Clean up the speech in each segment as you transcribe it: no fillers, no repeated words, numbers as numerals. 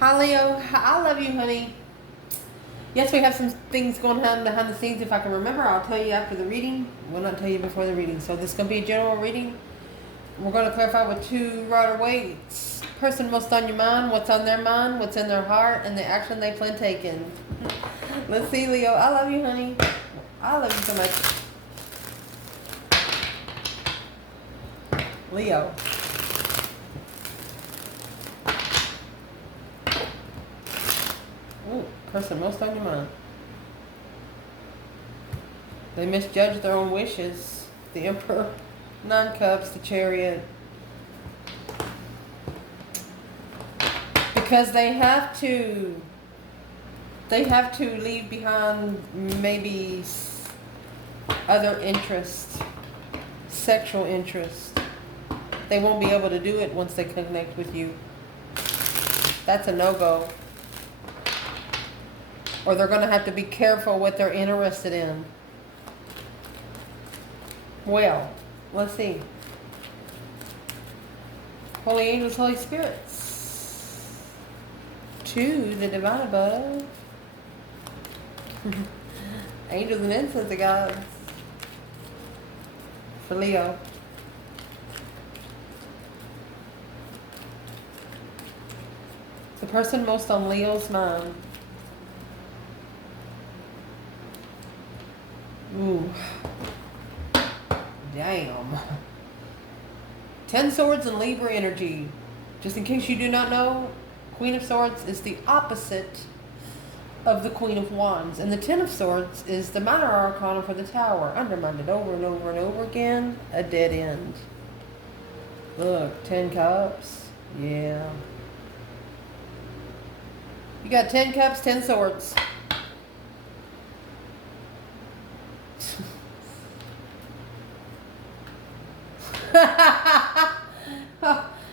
Hi Leo, I love you, honey. Yes, we have some things going on behind the scenes. If I can remember, I'll tell you after the reading. We'll not tell you before the reading. So this is going to be a general reading. We're going to clarify with two Rider-Waite's. Person most on your mind, what's on their mind, what's in their heart, and the action they plan taking. Let's see, Leo. I love you, honey. I love you so much. Leo. Ooh, person most on your mind. They misjudge their own wishes. The Emperor, Nine Cups, the Chariot. Because they have to leave behind maybe other interests, sexual interests. They won't be able to do it once they connect with you. That's a no-go. Or they're going to have to be careful what they're interested in. Well, let's see. Holy angels, Holy Spirits. To the divine above. Angels and incense of gods. For Leo. The person most on Leo's mind. Ooh. Damn. 10 Swords and Libra energy. Just in case you do not know, Queen of Swords is the opposite of the Queen of Wands. And the 10 of Swords is the minor arcana for the Tower. Undermined over and over and over again. A dead end. Look, 10 Cups. Yeah. You got 10 Cups, 10 Swords.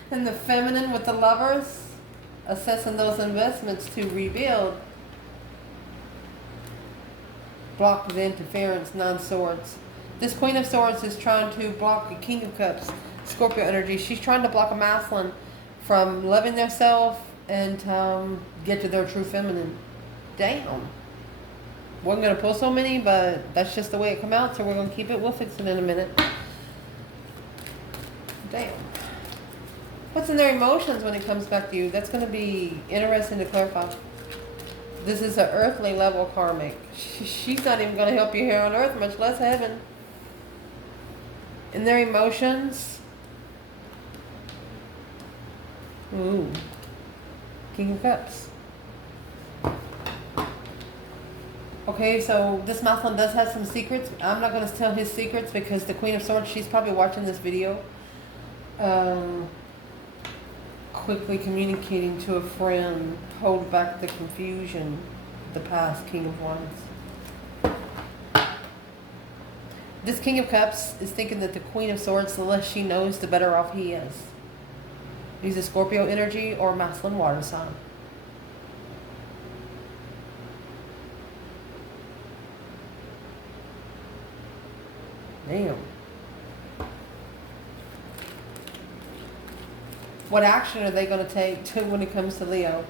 And the feminine with the Lovers, assessing those investments to rebuild. Block the interference, 9 Swords. This Queen of Swords is trying to block the King of Cups, Scorpio energy. She's trying to block a masculine from loving themselves and get to their true feminine. Damn. Wasn't going to pull so many, but that's just the way it come out, so we're going to keep it. We'll fix it in a minute. Damn. What's in their emotions when it comes back to you? That's going to be interesting to clarify. This is an earthly level karmic. She's not even going to help you here on earth, much less heaven. In their emotions. Ooh. King of Cups. Okay, so this masculine does have some secrets. I'm not going to tell his secrets because the Queen of Swords, she's probably watching this video. Quickly communicating to a friend, hold back the confusion, the past King of Wands. This King of Cups is thinking that the Queen of Swords, the less she knows, the better off he is. He's a Scorpio energy or masculine water sign. Damn. What action are they going to take when it comes to Leo?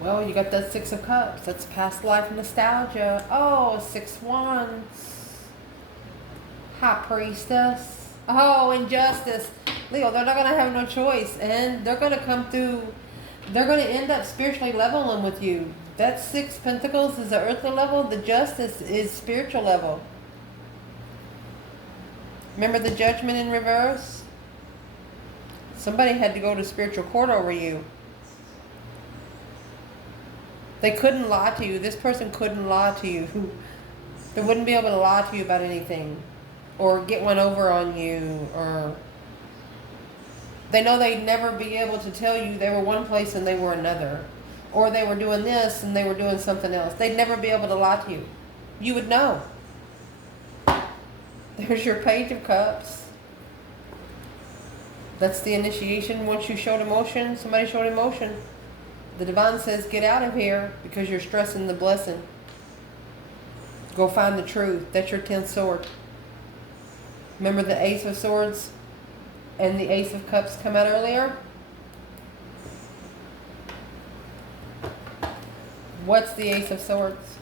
Well, you got that 6 of Cups. That's past life nostalgia. Oh, 6 Wands. High Priestess. Oh, injustice. Leo, they're not going to have no choice. And they're going to come through. They're going to end up spiritually leveling with you. That 6 Pentacles is the earthly level. The Justice is spiritual level. Remember the Judgment in reverse? Somebody had to go to spiritual court over you. They couldn't lie to you. This person couldn't lie to you. They wouldn't be able to lie to you about anything. Or get one over on you. Or they know they'd never be able to tell you they were one place and they were another. Or they were doing this and they were doing something else. They'd never be able to lie to you. You would know. There's your Page of Cups. That's the initiation. Once you showed emotion, somebody showed emotion. The divine says, get out of here because you're stressing the blessing. Go find the truth. That's your 10th sword. Remember the Ace of Swords and the Ace of Cups come out earlier? What's the Ace of Swords?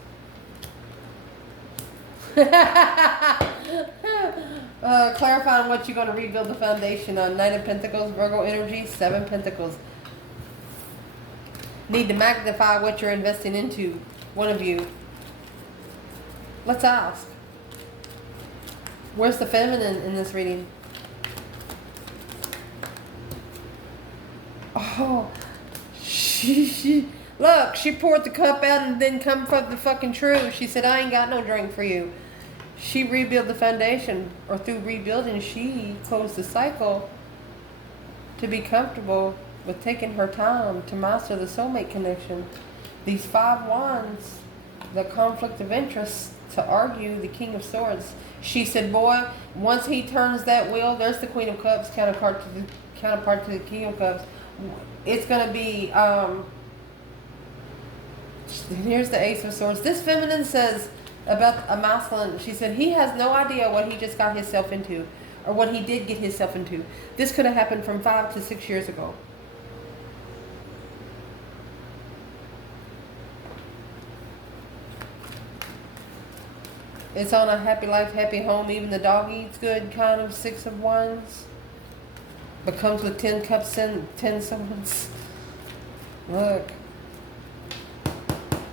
Clarifying what you're going to rebuild the foundation on. Knight of Pentacles, Virgo energy, 7 Pentacles. Need to magnify what you're investing into. One of you. Let's ask. Where's the feminine in this reading? Oh, look, she poured the cup out and then come from the fucking truth. She said, I ain't got no drink for you. She rebuilt the foundation, or through rebuilding, she closed the cycle to be comfortable with taking her time to master the soulmate connection. These 5 wands, the conflict of interest, to argue the King of Swords. She said, boy, once he turns that wheel, there's the Queen of Cups, counterpart to the King of Cups. It's going to be, here's the Ace of Swords. This feminine says about a masculine, she said, he has no idea what he just got himself into, or what he did get himself into. This could have happened from 5 to 6 years ago. It's on a happy life, happy home, even the dog eats good kind of 6 of Wands. But comes with 10 cups and 10 swords. Look.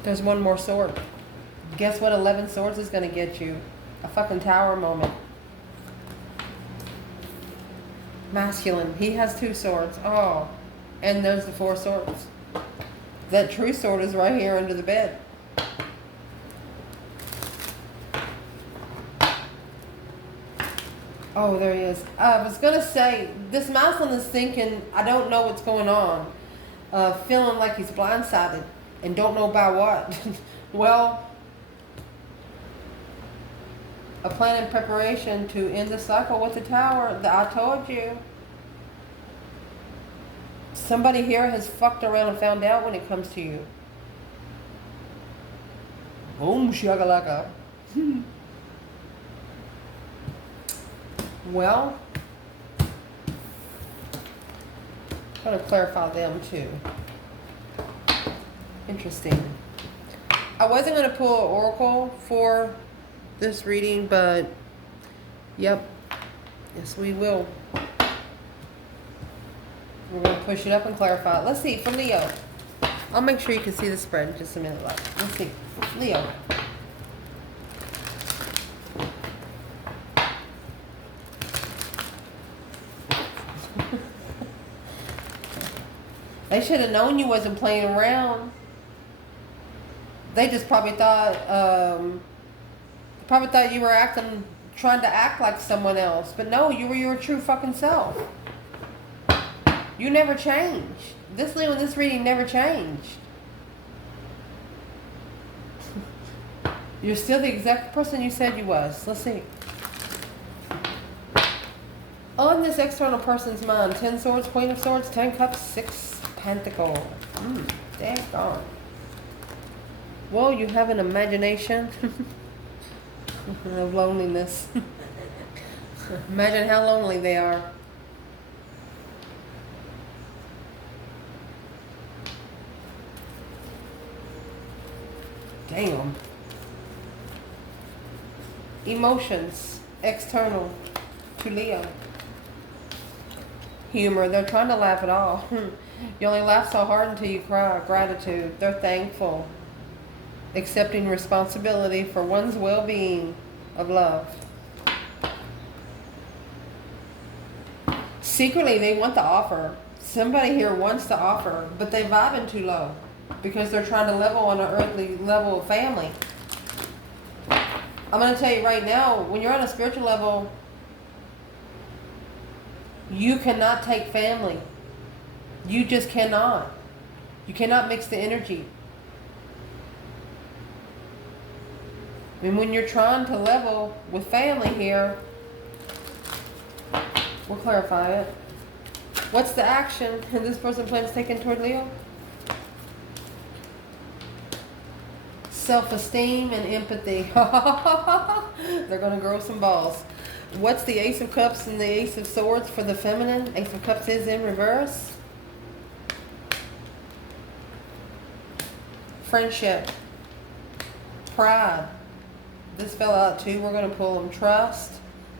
There's one more sword. Guess what 11 swords is going to get you? A fucking tower moment. Masculine. He has 2 swords. Oh. And there's the 4 swords. That true sword is right here under the bed. Oh, there he is. I was going to say, this masculine is thinking, I don't know what's going on. Feeling like he's blindsided and don't know by what. Well, a plan in preparation to end the cycle with the tower. I told you. Somebody here has fucked around and found out when it comes to you. Boom, shakalaka. Well, I'm going to clarify them too. Interesting. I wasn't going to pull an oracle for this reading, but yep, yes we will. We're going to push it up and clarify it. Let's see, for Leo. I'll make sure you can see the spread in just a minute left. Let's see. Leo. They should have known you wasn't playing around. They just probably thought you were trying to act like someone else. But no, you were your true fucking self. You never changed. This Leo in this reading never changed. You're still the exact person you said you was. Let's see. On this external person's mind, 10 swords, Queen of Swords, 10 cups, 6 Pentacles. Daggone. Well, you have an imagination of loneliness. Imagine how lonely they are. Damn. Emotions, external to Leo. Humor, they're trying to laugh it off. You only laugh so hard until you cry. Gratitude, they're thankful. Accepting responsibility for one's well-being of love. Secretly, they want the offer. Somebody here wants to offer, but they're vibing too low because they're trying to level on an earthly level of family. I'm going to tell you right now, when you're on a spiritual level, you cannot take family. You just cannot. You cannot mix the energy. And when you're trying to level with family here, we'll clarify it. What's the action this person plans taking toward Leo? Self-esteem and empathy. They're going to grow some balls. What's the Ace of Cups and the Ace of Swords for the feminine? Ace of Cups is in reverse. friendship, pride. This fell out too. We're going to pull them trust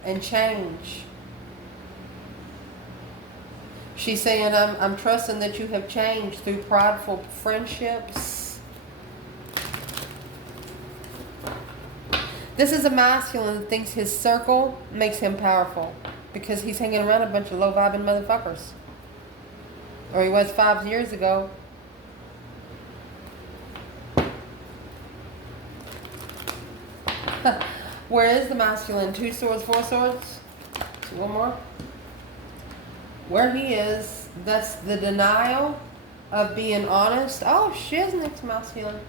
and change. She's saying, I'm trusting that you have changed through prideful friendships. This is a masculine that thinks his circle makes him powerful because he's hanging around a bunch of low-vibing motherfuckers. Or he was 5 years ago. Where is the masculine? 2 swords, 4 swords? One more. Where he is, that's the denial of being honest. Oh, shiz, next masculine.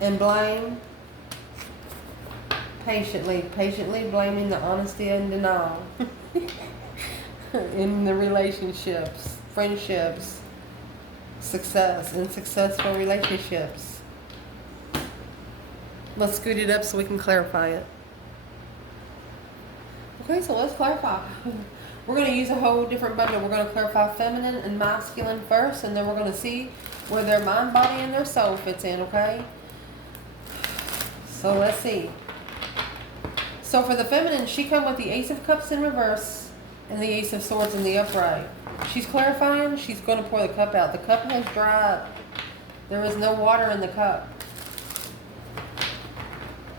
And blame. Patiently blaming the honesty and denial. In the relationships, friendships, success, and successful relationships. Let's scoot it up so we can clarify it. Okay, so let's clarify. We're going to use a whole different bundle. We're going to clarify feminine and masculine first, and then we're going to see where their mind, body, and their soul fits in, okay? So let's see. So for the feminine, she come with the Ace of Cups in reverse and the Ace of Swords in the upright. She's clarifying. She's going to pour the cup out. The cup has dried. There is no water in the cup.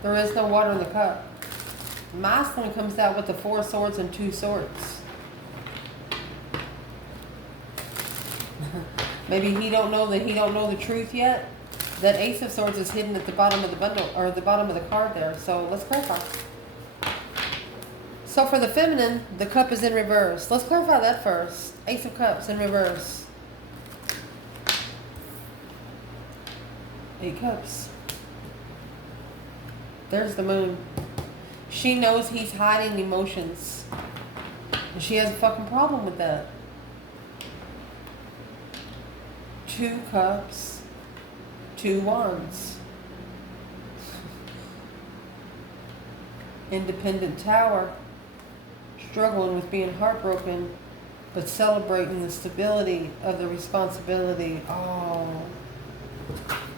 There is no water in the cup. Masculine comes out with the 4 swords and 2 swords. Maybe he don't know that he don't know the truth yet. That Ace of Swords is hidden at the bottom of the bundle, or the bottom of the card there. So let's clarify. So for the feminine, the cup is in reverse. Let's clarify that first. Ace of Cups in reverse. 8 cups. There's the moon. She knows he's hiding emotions. And she has a fucking problem with that. 2 cups. 2 wands. Independent Tower. Struggling with being heartbroken, but celebrating the stability of the responsibility. Oh.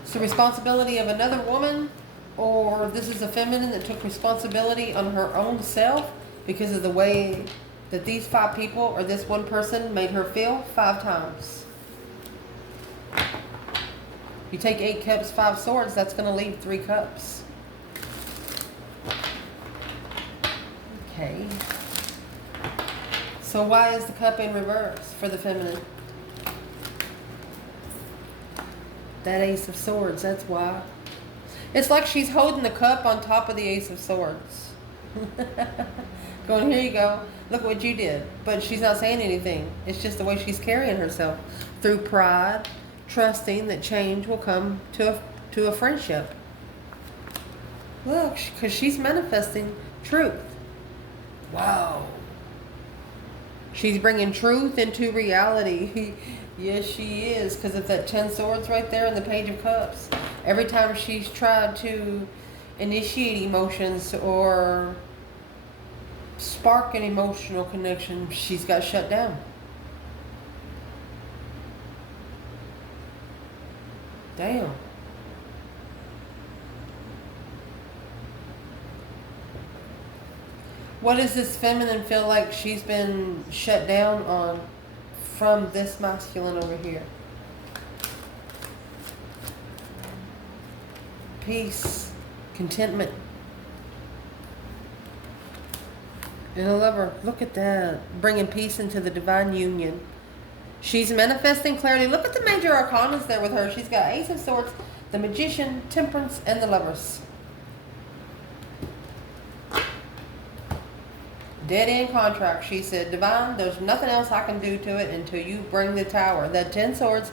It's the responsibility of another woman, or this is a feminine that took responsibility on her own self because of the way that these 5 people or this one person made her feel 5 times. You take 8 cups, 5 swords, that's going to leave 3 cups. Okay. So why is the cup in reverse for the feminine? That Ace of Swords, that's why. It's like she's holding the cup on top of the Ace of Swords. Going, here you go. Look what you did. But she's not saying anything. It's just the way she's carrying herself. Through pride, trusting that change will come to a friendship. Look, because she's manifesting truth. Wow. She's bringing truth into reality. Yes, she is. Because of that 10 swords right there and the Page of Cups. Every time she's tried to initiate emotions or spark an emotional connection, she's got shut down. Damn. What does this feminine feel like she's been shut down on from this masculine over here? Peace, contentment, and a lover. Look at that. Bringing peace into the divine union. She's manifesting clarity. Look at the major arcanas there with her. She's got Ace of Swords, the Magician, Temperance, and the Lovers. Dead end contract, she said. Divine, there's nothing else I can do to it until you bring the Tower. That 10 swords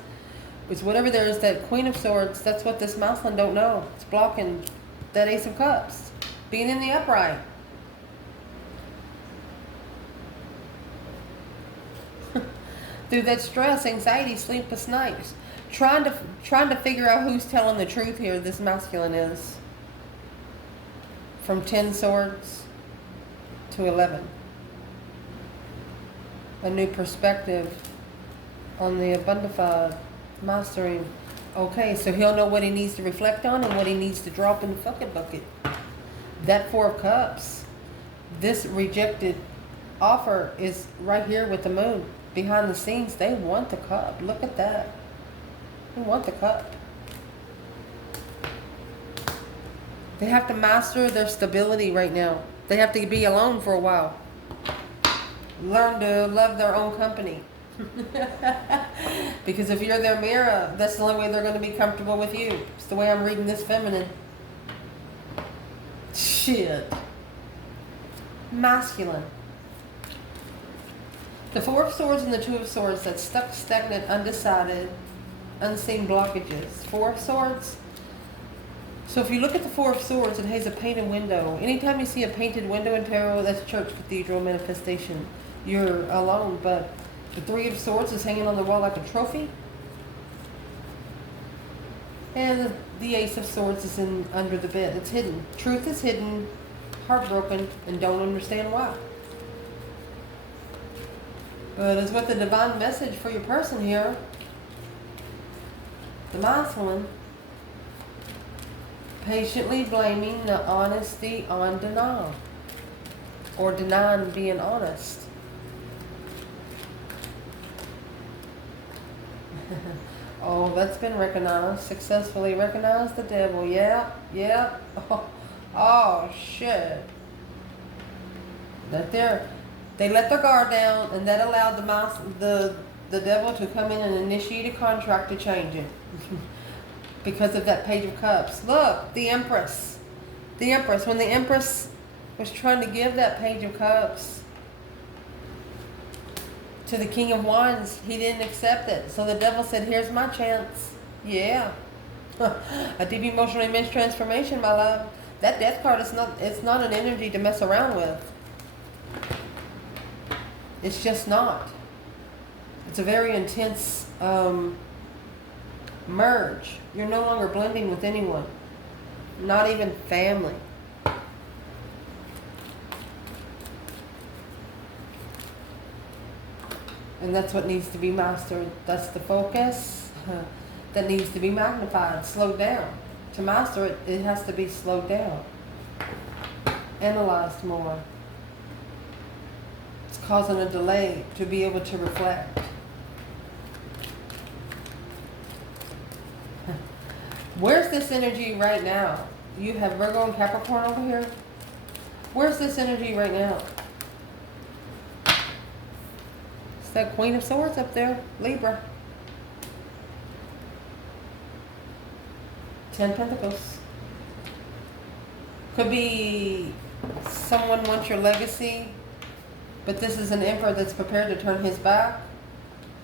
is whatever there is, that Queen of Swords. That's what this masculine don't know. It's blocking that Ace of Cups. Being in the upright. Through that stress, anxiety, sleepless nights. Trying to figure out who's telling the truth here, this masculine is. From 10 swords to 11. A new perspective on the abundified, mastering Okay, so he'll know what he needs to reflect on and what he needs to drop in the fucking bucket. That Four of Cups, this rejected offer is right here with the moon. Behind the scenes, they want the cup. Look at that. They want the cup. They have to master their stability right now. They have to be alone for a while. Learn to love their own company. Because if you're their mirror, that's the only way they're going to be comfortable with you. It's the way I'm reading this feminine. Shit. Masculine. The Four of Swords and the Two of Swords, that's stuck, stagnant, undecided, unseen blockages. Four of Swords. So if you look at the Four of Swords, it has a painted window. Anytime you see a painted window in tarot, that's church, cathedral, manifestation. You're alone, but the Three of Swords is hanging on the wall like a trophy. And the Ace of Swords is under the bed. It's hidden. Truth is hidden, heartbroken, and don't understand why. But it's with the divine message for your person here. The masculine. Patiently blaming the honesty on denial. Or denying being honest. Oh, that's been recognized. Successfully recognized the devil. Yeah, yeah. Oh shit. They let their guard down, and that allowed the devil to come in and initiate a contract to change it. Because of that Page of Cups. Look, the Empress. The Empress. When the Empress was trying to give that Page of Cups to the King of Wands, he didn't accept it. So the devil said, here's my chance. Yeah. A deep emotional immense transformation, my love. That Death card is not an energy to mess around with. It's just not. It's a very intense merge. You're no longer blending with anyone. Not even family. And that's what needs to be mastered. That's the focus that needs to be magnified, slowed down. To master it, it has to be slowed down. Analyzed more. It's causing a delay to be able to reflect. Where's this energy right now? You have Virgo and Capricorn over here. Where's this energy right now? It's that Queen of Swords up there, Libra. 10 Pentacles. Could be someone wants your legacy, but this is an emperor that's prepared to turn his back.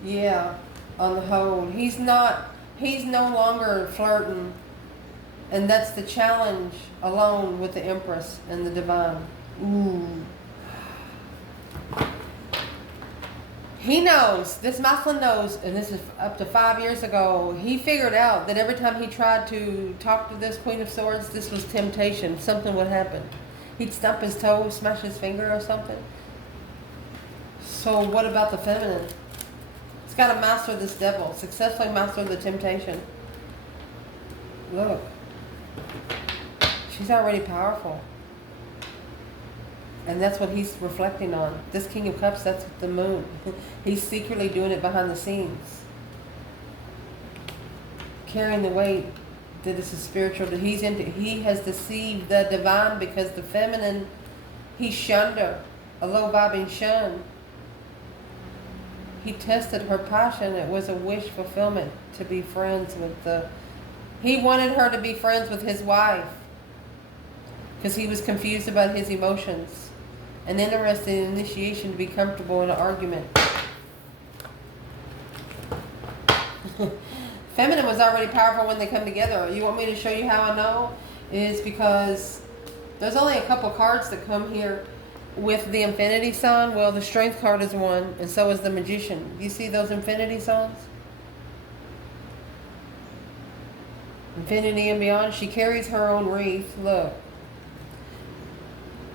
Yeah, on the whole. He's no longer flirting. And that's the challenge alone with the Empress and the Divine. Ooh. He knows, this masculine knows, and this is up to 5 years ago, he figured out that every time he tried to talk to this Queen of Swords, this was temptation. Something would happen. He'd stump his toe, smash his finger or something. So what about the feminine? It's got to master this devil, successfully master the temptation. Look. She's already powerful. And that's what he's reflecting on. This King of Cups, that's the moon. He's secretly doing it behind the scenes. Carrying the weight that this is spiritual. That he has deceived the divine because the feminine, he shunned her. A low-vibing shun. He tested her passion. It was a wish fulfillment to be friends with the... He wanted her to be friends with his wife. Because he was confused about his emotions. And interested in initiation to be comfortable in an argument. Feminine was already powerful when they come together. You want me to show you how I know? Is because there's only a couple cards that come here with the infinity sign. Well, the strength card is one, and so is the magician. You see those infinity signs? Infinity and beyond. She carries her own wreath. Look.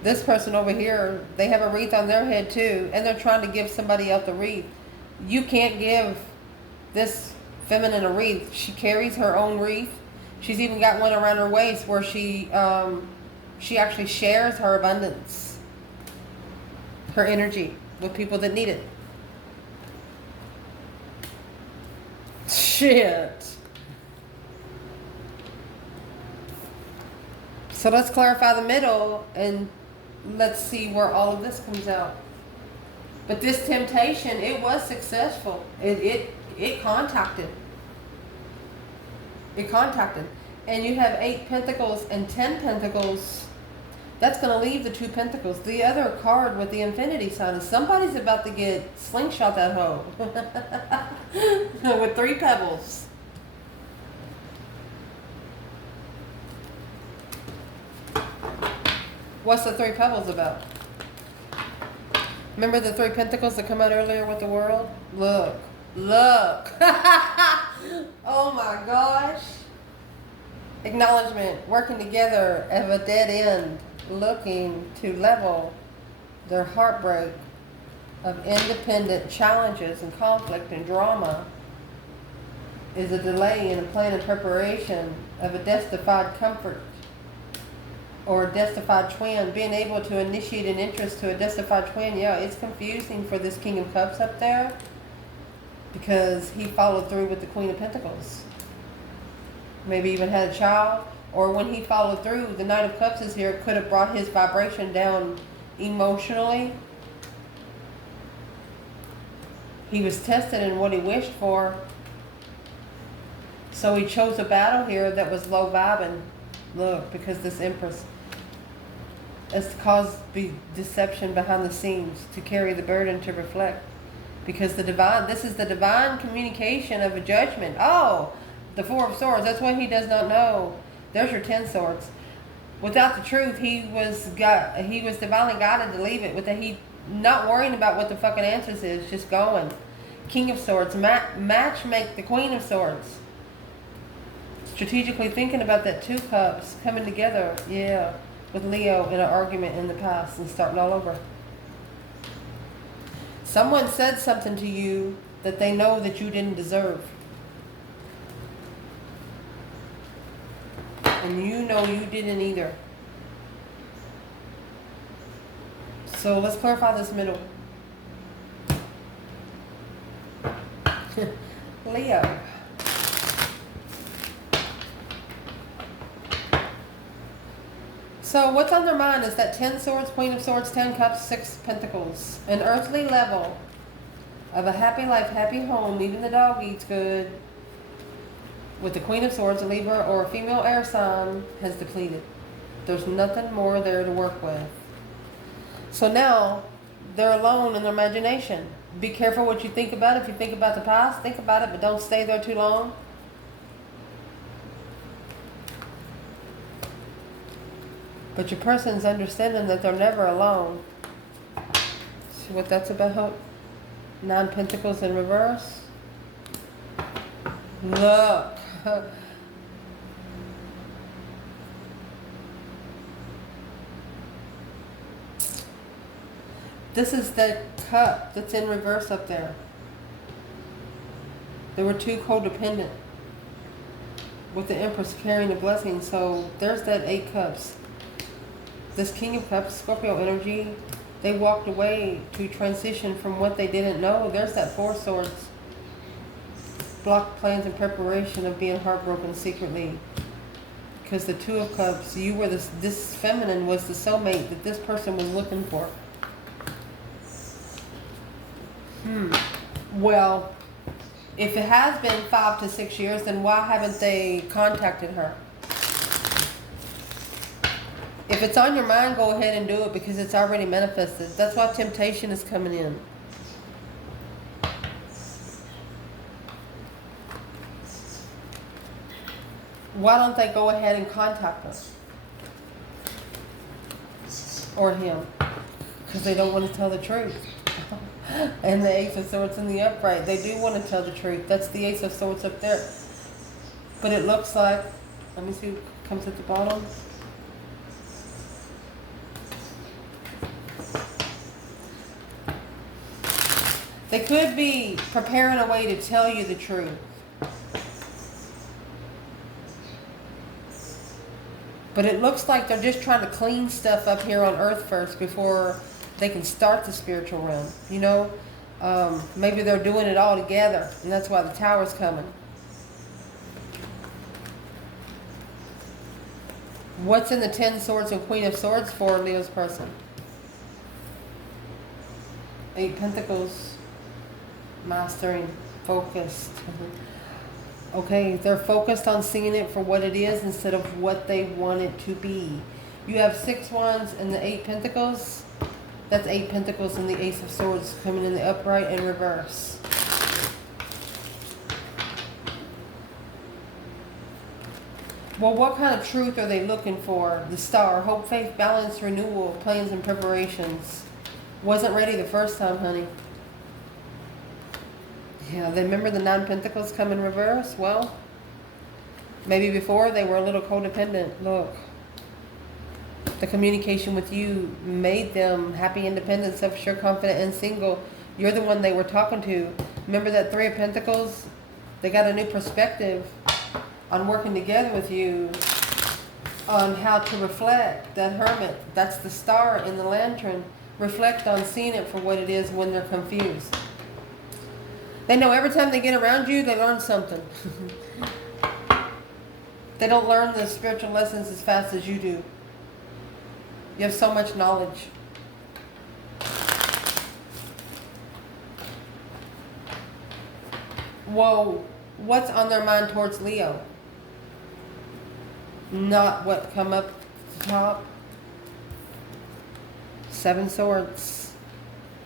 This person over here, they have a wreath on their head too, and they're trying to give somebody else the wreath. You can't give this feminine a wreath. She carries her own wreath. She's even got one around her waist where she actually shares her abundance, her energy with people that need it. Shit. So let's clarify the middle and let's see where all of this comes out. But this temptation, it was successful. It contacted. It contacted. And you have 8 pentacles and 10 pentacles. That's going to leave the 2 pentacles. The other card with the infinity sign is somebody's about to get slingshot that hoe. With 3 pebbles. What's the 3 pebbles about? Remember the 3 pentacles that come out earlier with the world? Look. Look. Oh my gosh. Acknowledgement. Working together of a dead end. Looking to level their heartbreak of independent challenges and conflict and drama is a delay in a plan and preparation of a destified comfort or a destified twin. Being able to initiate an interest to a destified twin, yeah, it's confusing for this King of Cups up there because he followed through with the Queen of Pentacles. Maybe even had a child, or when he followed through, the Knight of Cups is here, could have brought his vibration down emotionally. He was tested in what he wished for, so he chose a battle here that was low vibing. Look, because this Empress has caused deception behind the scenes to carry the burden to reflect. Because the divine, this is the divine communication of a judgment. Oh, the 4 of Swords, that's what he does not know. There's your 10 Swords. Without the truth, he was divinely guided to leave it. With he not worrying about what the fucking answers is, just going. King of Swords, match make the Queen of Swords. Strategically thinking about that 2 cups coming together, yeah, with Leo in an argument in the past and starting all over. Someone said something to you that they know that you didn't deserve. And you know you didn't either. So let's clarify this middle. Leo. So what's on their mind is that 10 Swords, Queen of Swords, 10 Cups, 6 Pentacles. An earthly level of a happy life, happy home, even the dog eats good. With the Queen of Swords, a Libra or a female air sign has depleted. There's nothing more there to work with. So now they're alone in their imagination. Be careful what you think about. If you think about the past, think about it, but don't stay there too long. But your person's understanding that they're never alone. See what that's about? 9 Pentacles in reverse. Look. This is the cup that's in reverse up there. They were 2 codependent with the Empress carrying the blessing. So there's that 8 cups. This King of Cups, Scorpio energy, they walked away to transition from what they didn't know. There's that 4 Swords. Blocked plans and preparation of being heartbroken secretly. Because the 2 of Cups, you were this feminine was the soulmate that this person was looking for. Well, if it has been 5 to 6 years, then why haven't they contacted her? If it's on your mind, go ahead and do it because it's already manifested. That's why temptation is coming in. Why don't they go ahead and contact us? Or him? Because they don't want to tell the truth. And the Ace of Swords in the upright. They do want to tell the truth. That's the Ace of Swords up there. But it looks like, let me see who comes at the bottom. They could be preparing a way to tell you the truth. But it looks like they're just trying to clean stuff up here on earth first before they can start the spiritual realm. You know, maybe they're doing it all together, and that's why the Tower's coming. What's in the 10 Swords and Queen of Swords for Leo's person? 8 Pentacles. Mastering. Focused. Okay, they're focused on seeing it for what it is instead of what they want it to be. You have 6 Wands and the 8 Pentacles. That's 8 Pentacles and the Ace of Swords coming in the upright and reverse. Well, what kind of truth are they looking for? The Star. Hope, faith, balance, renewal, plans, and preparations. Wasn't ready the first time, honey. Yeah, they remember the 9 Pentacles come in reverse? Well, maybe before they were a little codependent. Look. The communication with you made them happy, independent, self-assured, confident, and single. You're the one they were talking to. Remember that 3 of Pentacles? They got a new perspective on working together with you on how to reflect. That Hermit, that's the Star in the lantern. Reflect on seeing it for what it is when they're confused. They know every time they get around you, they learn something. They don't learn the spiritual lessons as fast as you do. You have so much knowledge. Whoa, what's on their mind towards Leo? Not what come up top. 7 Swords.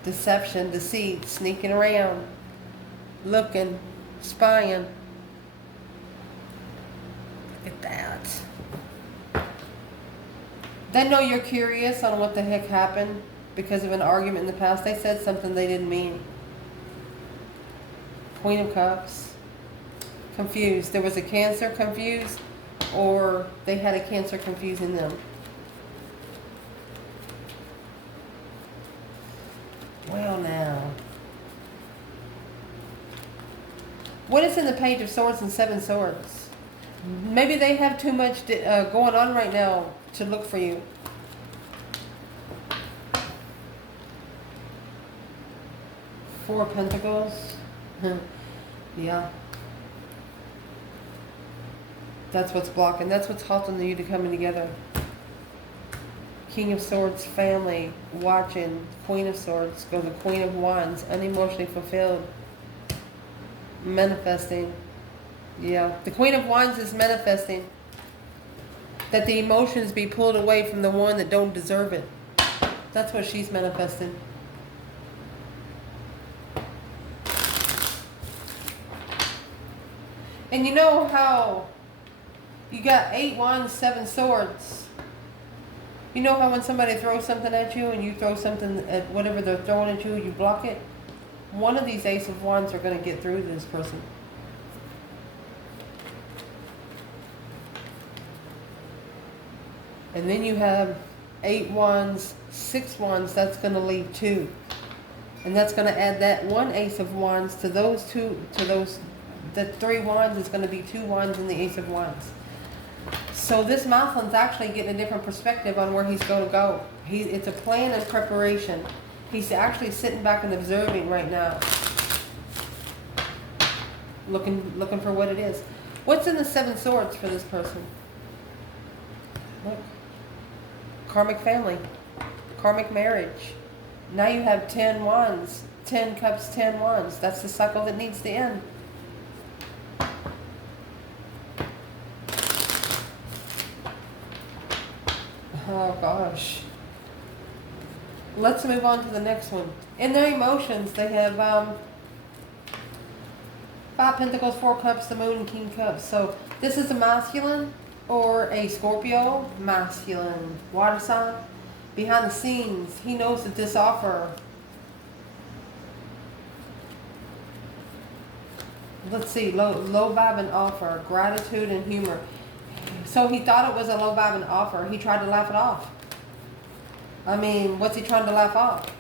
Deception, deceit, sneaking around, looking, spying. Look at that. They know you're curious on what the heck happened because of an argument in the past. They said something they didn't mean. Queen of Cups. Confused. There was a Cancer confused, or they had a Cancer confusing them. Well, now. What is in the Page of Swords and 7 Swords? Maybe they have too much going on right now to look for you. Four of Pentacles. Yeah. That's what's blocking. That's what's halting you to coming together. King of Swords, family, watching. Queen of Swords, go to Queen of Wands, unemotionally fulfilled. Manifesting. Yeah. The Queen of Wands is manifesting that the emotions be pulled away from the one that don't deserve it. That's what she's manifesting. And you know how you got 8 Wands, 7 Swords. You know how when somebody throws something at you and you throw something at whatever they're throwing at you, you block it? One of these Ace of Wands are going to get through to this person. And then you have 8 Wands, 6 Wands, that's going to leave 2. And that's going to add that 1 Ace of Wands to those 2, to those, the 3 Wands is going to be 2 Wands in the Ace of Wands. So this Mouthland's actually getting a different perspective on where he's going to go. It's a plan and preparation. He's actually sitting back and observing right now. Looking for what it is. What's in the 7 Swords for this person? Look. Karmic family. Karmic marriage. Now you have 10 Wands. 10 Cups, 10 Wands. That's the cycle that needs to end. Oh gosh. Let's move on to the next one. In their emotions, they have 5 Pentacles, 4 Cups, the Moon, and King Cups. So this is a masculine or a Scorpio, masculine water sign. Behind the scenes, he knows that this offer, let's see, low vibing offer, gratitude and humor. So he thought it was a low vibing offer. He tried to laugh it off. I mean, what's he trying to laugh off?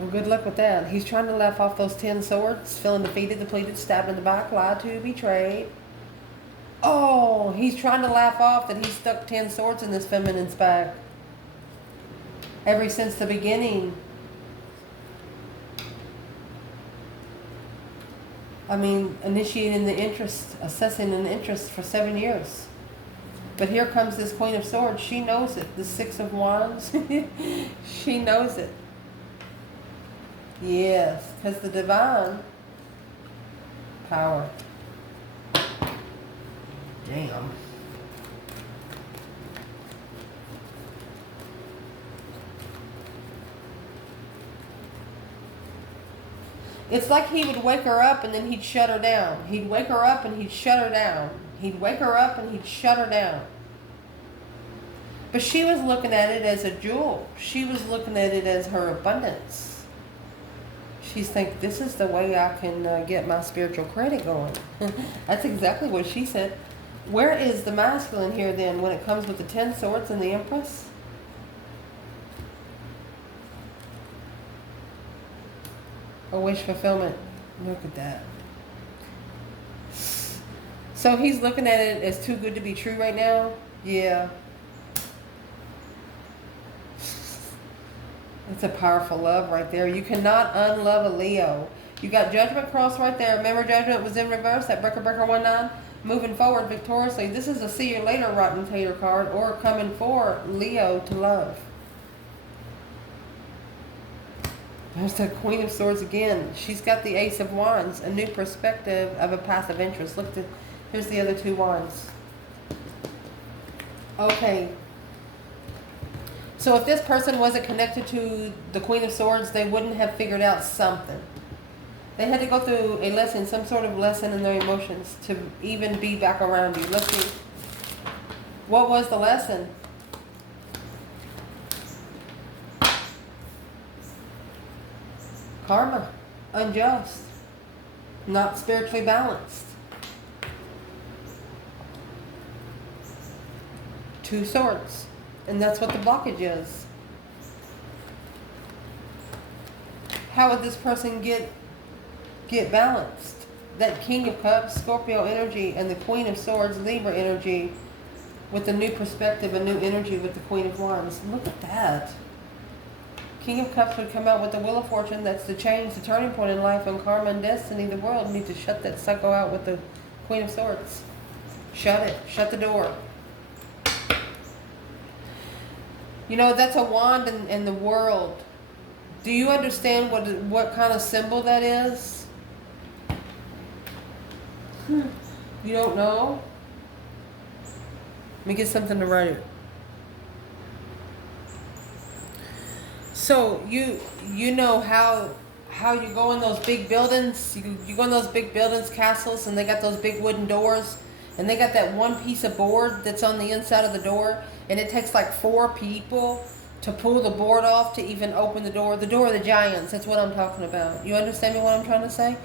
Well, good luck with that. He's trying to laugh off those 10 swords, feeling defeated, depleted, stabbed in the back, lied to, betrayed. Oh, he's trying to laugh off that he stuck 10 swords in this feminine's back. Ever since the beginning. I mean, initiating the interest, assessing an interest for 7 years. But here comes this Queen of Swords. She knows it. The Six of Wands. She knows it. Yes, because the divine power. Damn. It's like he would wake her up and then he'd shut her down. He'd wake her up and he'd shut her down. He'd wake her up and he'd shut her down. But she was looking at it as a jewel. She was looking at it as her abundance. She's thinking, this is the way I can get my spiritual credit going. That's exactly what she said. Where is the masculine here then when it comes with the 10 swords and the Empress? A wish fulfillment. Look at that. So he's looking at it as too good to be true right now? Yeah. It's a powerful love right there. You cannot unlove a Leo. You got Judgment cross right there. Remember Judgment was in reverse, that breaker 19. Moving forward victoriously. This is a see you later rotten tater card, or coming for Leo to love. There's the Queen of Swords again. She's got the Ace of Wands, a new perspective of a path of interest. Look, here's the other 2 wands. Okay. So if this person wasn't connected to the Queen of Swords, they wouldn't have figured out something. They had to go through a lesson, some sort of lesson in their emotions to even be back around you. Let's see. What was the lesson? Karma. Unjust. Not spiritually balanced. 2 swords. And that's what the blockage is. How would this person get balanced? That King of Cups, Scorpio energy, and the Queen of Swords, Libra energy, with a new perspective, a new energy with the Queen of Wands. Look at that. King of Cups would come out with the Wheel of Fortune. That's the change, the turning point in life, and karma and destiny. The world need to shut that psycho out with the Queen of Swords. Shut it. Shut the door. You know, that's a wand in the world. Do you understand what kind of symbol that is? You don't know? Let me get something to write it. So you know how you go in those big buildings? You go in those big buildings, castles, and they got those big wooden doors, and they got that one piece of board that's on the inside of the door, and it takes like 4 people to pull the board off to even open the door. The door of the giants, that's what I'm talking about. You understand me what I'm trying to say?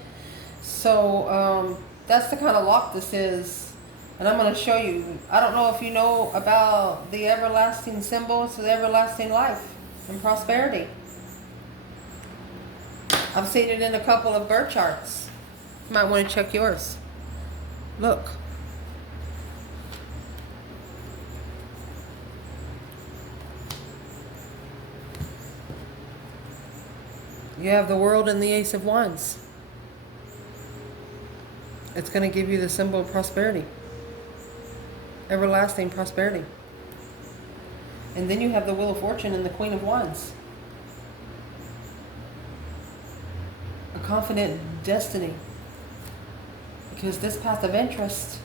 So that's the kind of lock this is. And I'm going to show you. I don't know if you know about the everlasting symbols, the everlasting life and prosperity. I've seen it in a couple of birth charts. You might want to check yours. Look. You have the World and the Ace of Wands. It's going to give you the symbol of prosperity. Everlasting prosperity. And then you have the Wheel of Fortune and the Queen of Wands. A confident destiny. Because this path of interest,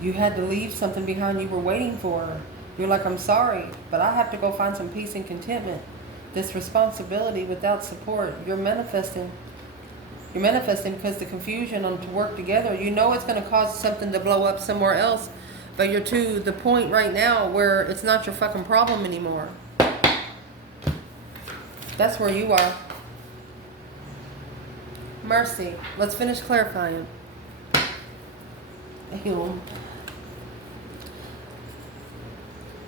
you had to leave something behind you were waiting for. You're like, I'm sorry, but I have to go find some peace and contentment. This responsibility without support, you're manifesting. You're manifesting because the confusion on to work together, you know it's going to cause something to blow up somewhere else, but you're to the point right now where it's not your fucking problem anymore. That's where you are. Mercy. Let's finish clarifying.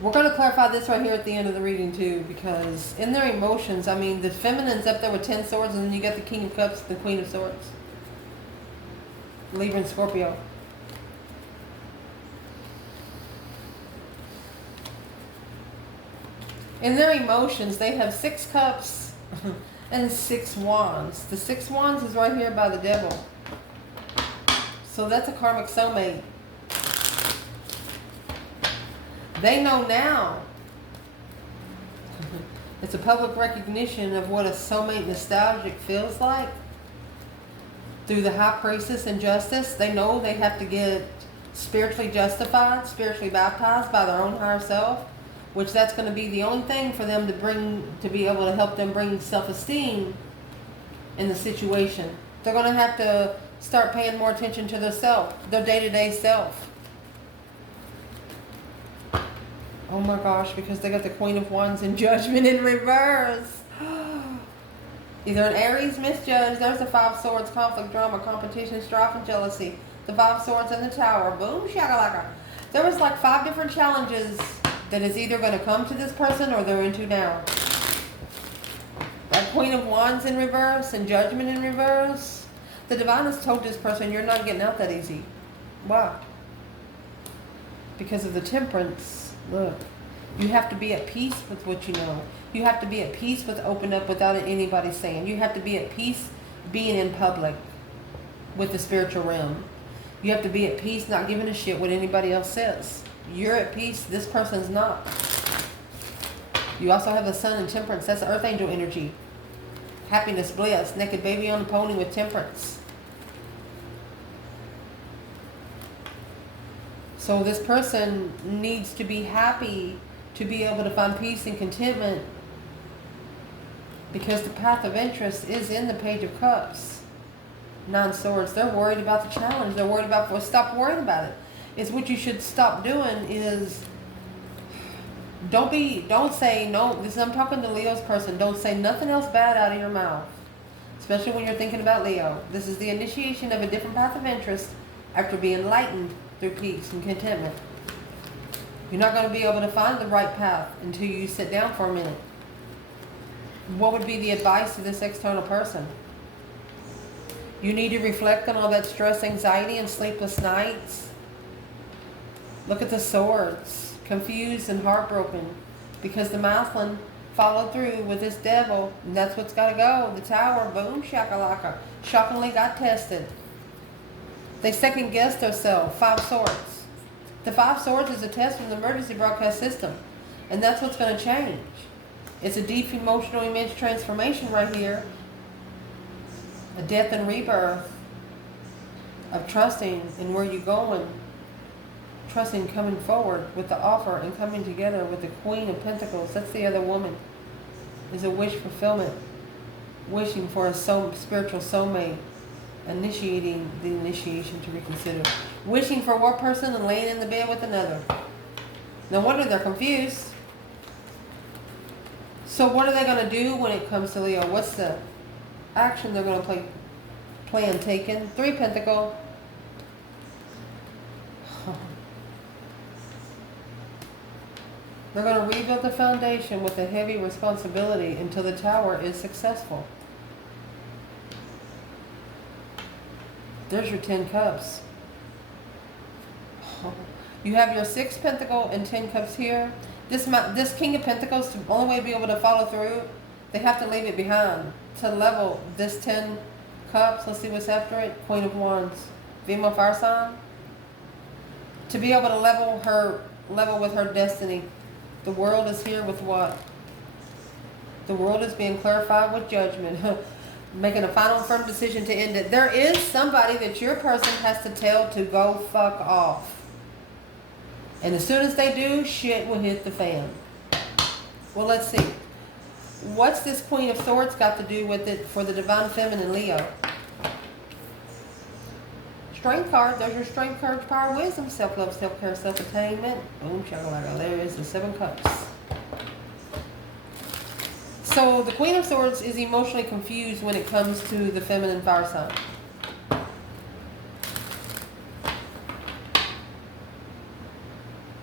We're going to clarify this right here at the end of the reading too, because in their emotions, I mean, the feminine's up there with 10 swords, and then you got the King of Cups, the Queen of Swords. Libra and Scorpio. In their emotions, they have 6 cups and 6 wands. The 6 wands is right here by the devil. So that's a karmic soulmate. They know now. It's a public recognition of what a soulmate nostalgic feels like. Through the High Priestess and Justice, they know they have to get spiritually justified, spiritually baptized by their own higher self, which that's going to be the only thing for them to be able to help them bring self-esteem in the situation. They're going to have to start paying more attention to their self, their day-to-day self. Oh my gosh, because they got the Queen of Wands in Judgment in reverse. Either an Aries misjudged. There's the 5 swords, conflict, drama, competition, strife, and jealousy. The 5 swords in the Tower. Boom, shakalaka. There was like 5 different challenges that is either going to come to this person or they're into now. That Queen of Wands in reverse and Judgment in reverse. The Divine has told this person, you're not getting out that easy. Why? Because of the Temperance. Look, you have to be at peace with what you know. You have to be at peace with open up without anybody saying. You have to be at peace being in public with the spiritual realm. You have to be at peace not giving a shit what anybody else says. You're at peace. This person's not. You also have the Sun in Temperance. That's Earth Angel energy. Happiness, bliss, naked baby on a pony with Temperance. So this person needs to be happy to be able to find peace and contentment, because the path of interest is in the Page of Cups. 9 swords. They're worried about the challenge. They're worried about, well, stop worrying about it. It's what you should stop doing is, don't say, no, this, I'm talking to Leo's person, don't say nothing else bad out of your mouth. Especially when you're thinking about Leo. This is the initiation of a different path of interest after being enlightened through peace and contentment. You're not going to be able to find the right path until you sit down for a minute. What would be the advice to this external person? You need to reflect on all that stress, anxiety, and sleepless nights. Look at the swords, confused and heartbroken, because the masculine followed through with this devil, and that's what's got to go. The Tower, boom, shakalaka, shockingly got tested. They second guessed themselves. 5 swords. The 5 swords is a test from the emergency broadcast system, and that's what's going to change. It's a deep emotional immense transformation right here. A death and rebirth of trusting in where you're going. Trusting coming forward with the offer and coming together with the Queen of Pentacles. That's the other woman. Is a wish fulfillment. Wishing for a spiritual soulmate. Initiating the initiation to reconsider. Wishing for one person and laying in the bed with another. No wonder they're confused. So what are they going to do when it comes to Leo? What's the action they're going to plan taken? 3 Pentacle. They're going to rebuild the foundation with a heavy responsibility until the Tower is successful. There's your 10 cups. You have your 6 Pentacle and 10 cups here. This King of Pentacles, the only way to be able to follow through, they have to leave it behind. To level this 10 cups, let's see what's after it. Queen of Wands. Female fire sign. To be able to level with her destiny. The world is here with what? The world is being clarified with judgment. Making a final firm decision to end it. There is somebody that your person has to tell to go fuck off. And as soon as they do, shit will hit the fan. Well, let's see. What's this Queen of Swords got to do with it for the Divine Feminine Leo? Strength card. There's your strength, courage, power, wisdom, self-love, self-care, self-attainment. Boom, shakalaka. There is the 7 cups. So the Queen of Swords is emotionally confused when it comes to the feminine fire sign.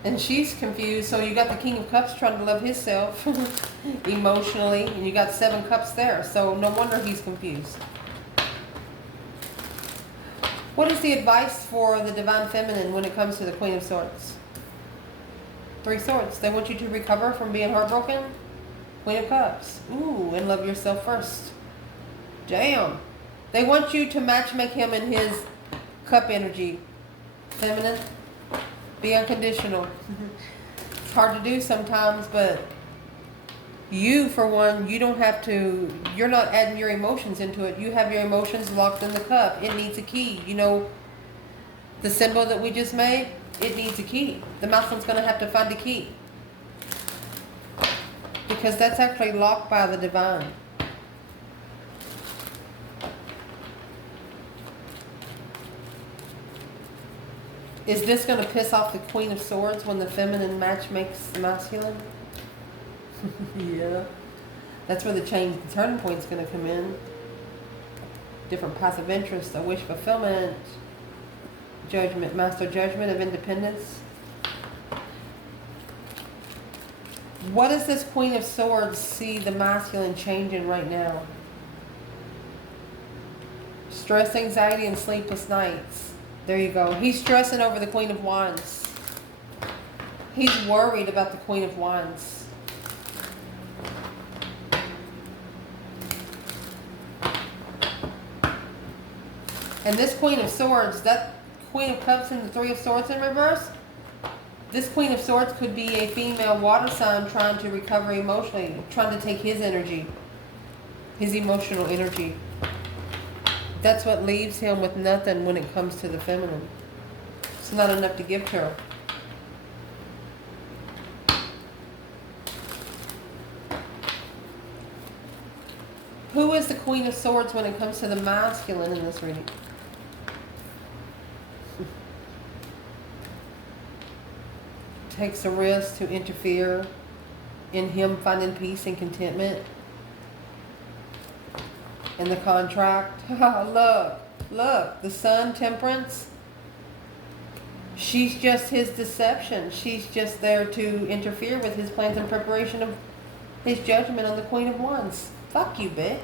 And she's confused. So you got the King of Cups trying to love himself emotionally, and you got 7 cups there. So no wonder he's confused. What is the advice for the Divine Feminine when it comes to the Queen of Swords? 3 swords. They want you to recover from being heartbroken. Queen of Cups. Ooh, and love yourself first. Damn. They want you to matchmake him in his cup energy. Feminine. Be unconditional. It's hard to do sometimes, but you, for one, you don't have to, you're not adding your emotions into it. You have your emotions locked in the cup. It needs a key. You know, the symbol that we just made, it needs a key. The masculine's going to have to find a key. Because that's actually locked by the divine. Is this going to piss off the Queen of Swords when the feminine match makes the masculine? Yeah. That's where the turning point is going to come in. Different passive interests, a wish fulfillment, judgment, master judgment of independence. What does this Queen of Swords see the masculine changing right now? Stress, anxiety, and sleepless nights. There you go. He's stressing over the Queen of Wands. He's worried about the Queen of Wands. And this Queen of Swords, that Queen of Cups and the 3 of Swords in reverse, this Queen of Swords could be a female water sign trying to recover emotionally, trying to take his energy, his emotional energy. That's what leaves him with nothing when it comes to the feminine. It's not enough to give to her. Who is the Queen of Swords when it comes to the masculine in this reading? Takes a risk to interfere in him finding peace and contentment in the contract. Look, the Sun, Temperance. She's just his deception. She's just there to interfere with his plans and preparation of his judgment on the Queen of Wands. Fuck you, bitch.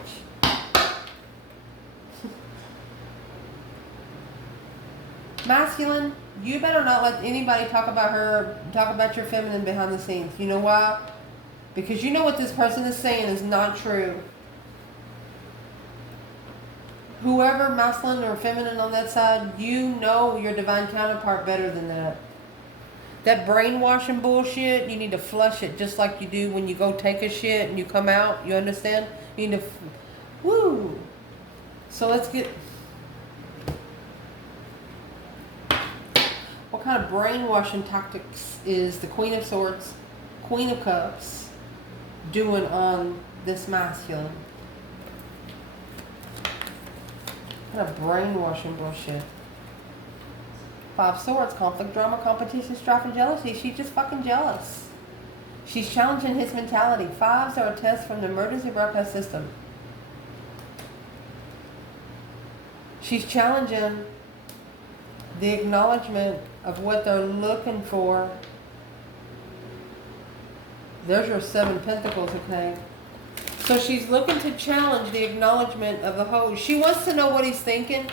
Masculine, you better not let anybody talk about your feminine behind the scenes. You know why? Because you know what this person is saying is not true. Whoever masculine or feminine on that side, you know your divine counterpart better than that. That brainwashing bullshit, you need to flush it just like you do when you go take a shit and you come out. You understand? You need to, woo. So let's get, what kind of brainwashing tactics is the Queen of Swords, Queen of Cups doing on this masculine? What kind of brainwashing bullshit? 5 Swords, conflict, drama, competition, strife, and jealousy. She's just fucking jealous. She's challenging his mentality. 5s are a test from the emergency broadcast system. She's challenging the acknowledgement of what they're looking for. There's your 7 Pentacles, okay? So she's looking to challenge the acknowledgement of the host. She wants to know what he's thinking.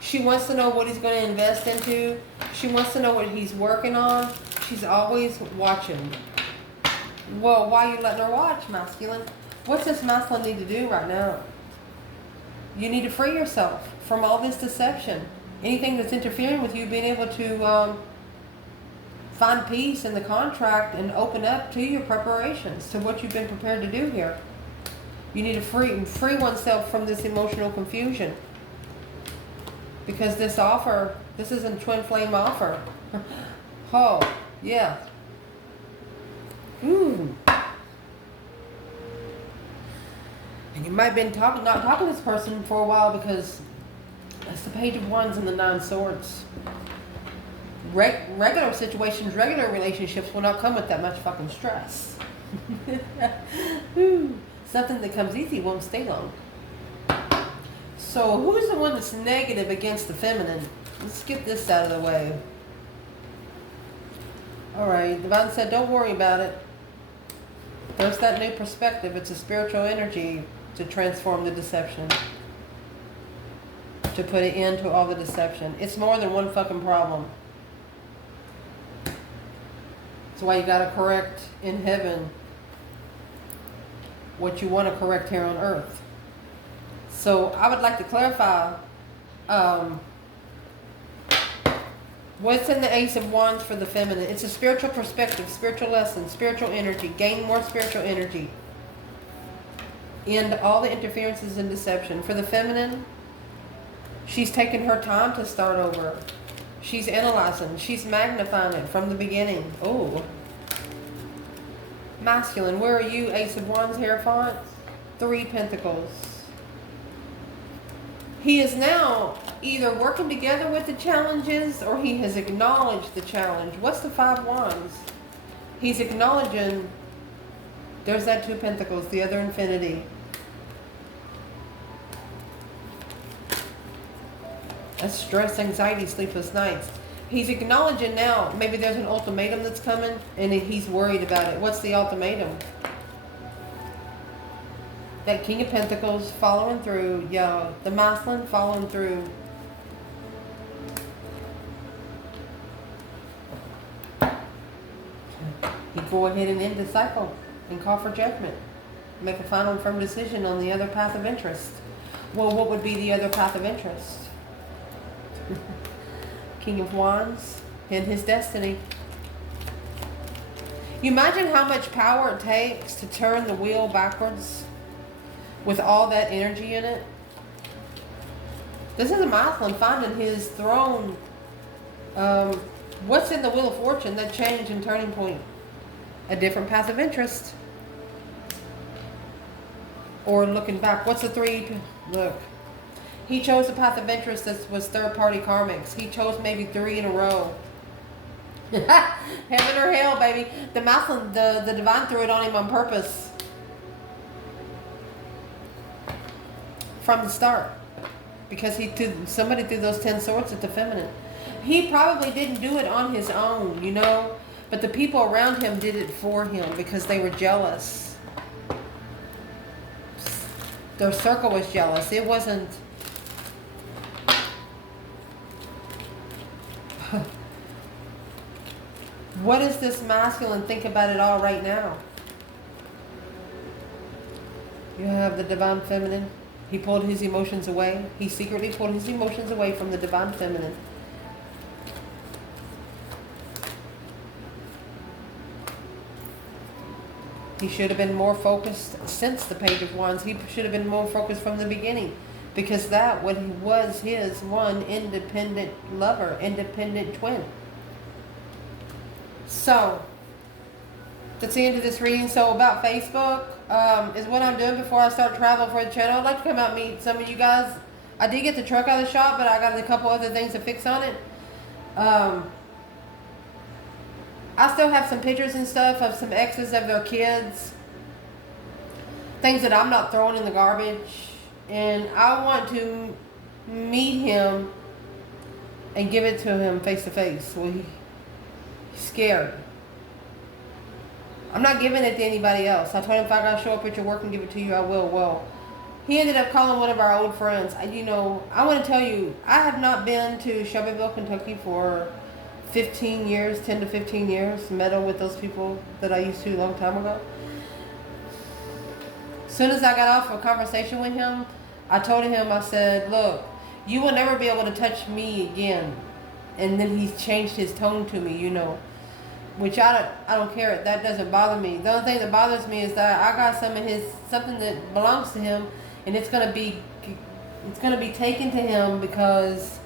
She wants to know what he's going to invest into. She wants to know what he's working on. She's always watching. Well, why are you letting her watch, masculine? What's this masculine need to do right now? You need to free yourself from all this deception. Anything that's interfering with you being able to find peace in the contract and open up to your preparations, to what you've been prepared to do here. You need to free oneself from this emotional confusion. Because this offer, this isn't a twin flame offer. Oh, yeah. Ooh. And you might have been not talking to this person for a while because it's the Page of Wands and the 9 Swords. Regular situations, regular relationships will not come with that much fucking stress. Ooh. Something that comes easy won't stay long. So who's the one that's negative against the feminine? Let's get this out of the way. Alright, Divine said, don't worry about it. There's that new perspective. It's a spiritual energy to transform the deception. To put an end to all the deception. It's more than one fucking problem. That's why you gotta correct in heaven what you want to correct here on earth. So I would like to clarify what's in the Ace of Wands for the feminine. It's a spiritual perspective, spiritual lesson, spiritual energy. Gain more spiritual energy. End all the interferences and deception. For the feminine, she's taking her time to start over. She's analyzing. She's magnifying it from the beginning. Oh. Masculine, where are you? Ace of Wands, Hierophant. 3 Pentacles. He is now either working together with the challenges or he has acknowledged the challenge. What's the 5 Wands? He's acknowledging there's that 2 Pentacles, the other infinity. That's stress, anxiety, sleepless nights. He's acknowledging now, maybe there's an ultimatum that's coming and he's worried about it. What's the ultimatum? That King of Pentacles following through. Yeah, the masculine following through. He'd go ahead and end the cycle and call for judgment. Make a final and firm decision on the other path of interest. Well, what would be the other path of interest? King of Wands and his destiny. You imagine how much power it takes to turn the wheel backwards with all that energy in it? This is a masculine finding his throne. What's in the Wheel of Fortune? That change and turning point. A different path of interest. Or looking back. What's the 3? Look. He chose a path of interest that was third-party karmics. He chose maybe 3 in a row. Heaven or hell, baby. The masculine, the divine threw it on him on purpose. From the start. Because somebody threw those 10 swords at the feminine. He probably didn't do it on his own, you know. But the people around him did it for him because they were jealous. Their circle was jealous. It wasn't... What does this masculine think about it all right now? You have the divine feminine. He pulled his emotions away. He secretly pulled his emotions away from the divine feminine. He should have been more focused since the Page of Wands. He should have been more focused from the beginning. Because that was his one independent lover, independent twin. So, that's the end of this reading. So about Facebook, is what I'm doing before I start traveling for the channel. I'd like to come out and meet some of you guys. I did get the truck out of the shop, but I got a couple other things to fix on it. I still have some pictures and stuff of some exes of their kids. Things that I'm not throwing in the garbage. And I want to meet him and give it to him face to face. Well, he's scared. I'm not giving it to anybody else. I told him if I gotta show up at your work and give it to you, I will. Well, he ended up calling one of our old friends. You know, I want to tell you, I have not been to Shelbyville, Kentucky for 15 years, 10 to 15 years. Met with those people that I used to a long time ago. As soon as I got off a conversation with him, I told him, I said, look, you will never be able to touch me again. And then he's changed his tone to me, you know. Which I don't care. That doesn't bother me. The only thing that bothers me is that I got something that belongs to him, and it's gonna be taken to him because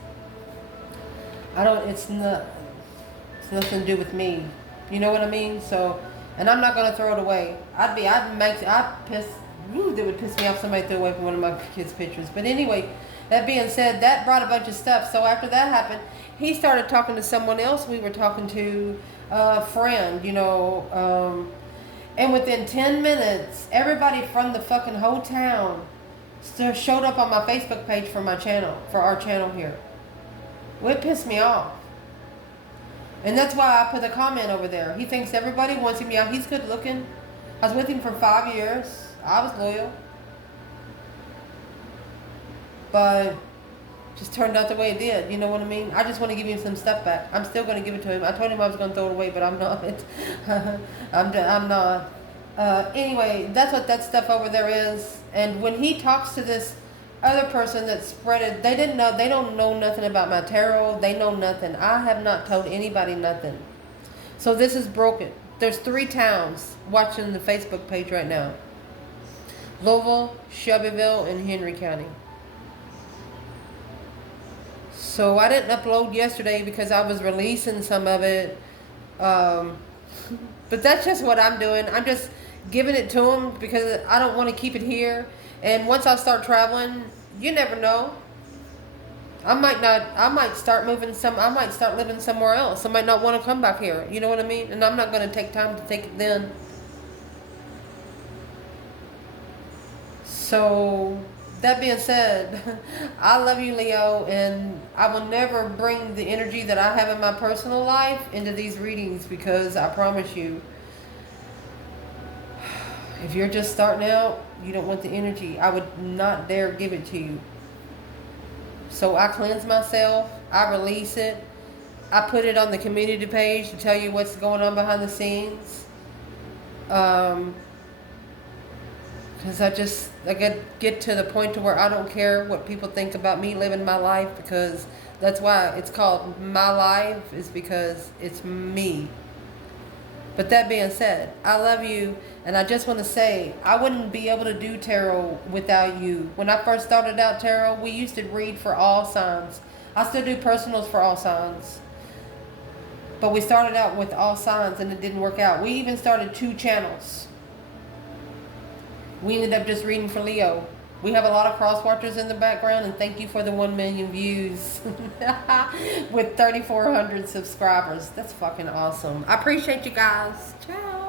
it's nothing to do with me. You know what I mean? So, and I'm not gonna throw it away. That would piss me off. Somebody threw away one of my kids' pictures. But anyway, that being said, that brought a bunch of stuff. So after that happened, he started talking to someone else. We were talking to a friend, you know, and within 10 minutes, everybody from the fucking whole town showed up on my Facebook page for my channel, for our channel here. Well, it pissed me off. And that's why I put a comment over there. He thinks everybody wants him. Yeah, he's good looking. I was with him for 5 years. I was loyal. But just turned out the way it did. You know what I mean? I just want to give him some stuff back. I'm still going to give it to him. I told him I was going to throw it away, but I'm not. I'm not. Anyway, that's what that stuff over there is. And when he talks to this other person that spread it, they don't know nothing about my tarot. They know nothing. I have not told anybody nothing. So this is broken. There's 3 towns watching the Facebook page right now: Louisville, Shelbyville, and Henry County. So I didn't upload yesterday because I was releasing some of it. But that's just what I'm doing. I'm just giving it to them because I don't want to keep it here. And once I start traveling, you never know. I might start living somewhere else. I might not want to come back here. You know what I mean? And I'm not going to take time to take it then. So, that being said, I love you, Leo, and I will never bring the energy that I have in my personal life into these readings because I promise you, if you're just starting out, you don't want the energy. I would not dare give it to you. So I cleanse myself. I release it. I put it on the community page to tell you what's going on behind the scenes. Because I get to the point to where I don't care what people think about me living my life, because that's why it's called My Life, is because it's me. But that being said, I love you, and I just want to say, I wouldn't be able to do tarot without you. When I first started out tarot, we used to read for all signs. I still do personals for all signs. But we started out with all signs, and it didn't work out. We even started 2 channels. We ended up just reading for Leo. We have a lot of cross watchers in the background, and thank you for the 1 million views with 3,400 subscribers. That's fucking awesome. I appreciate you guys. Ciao.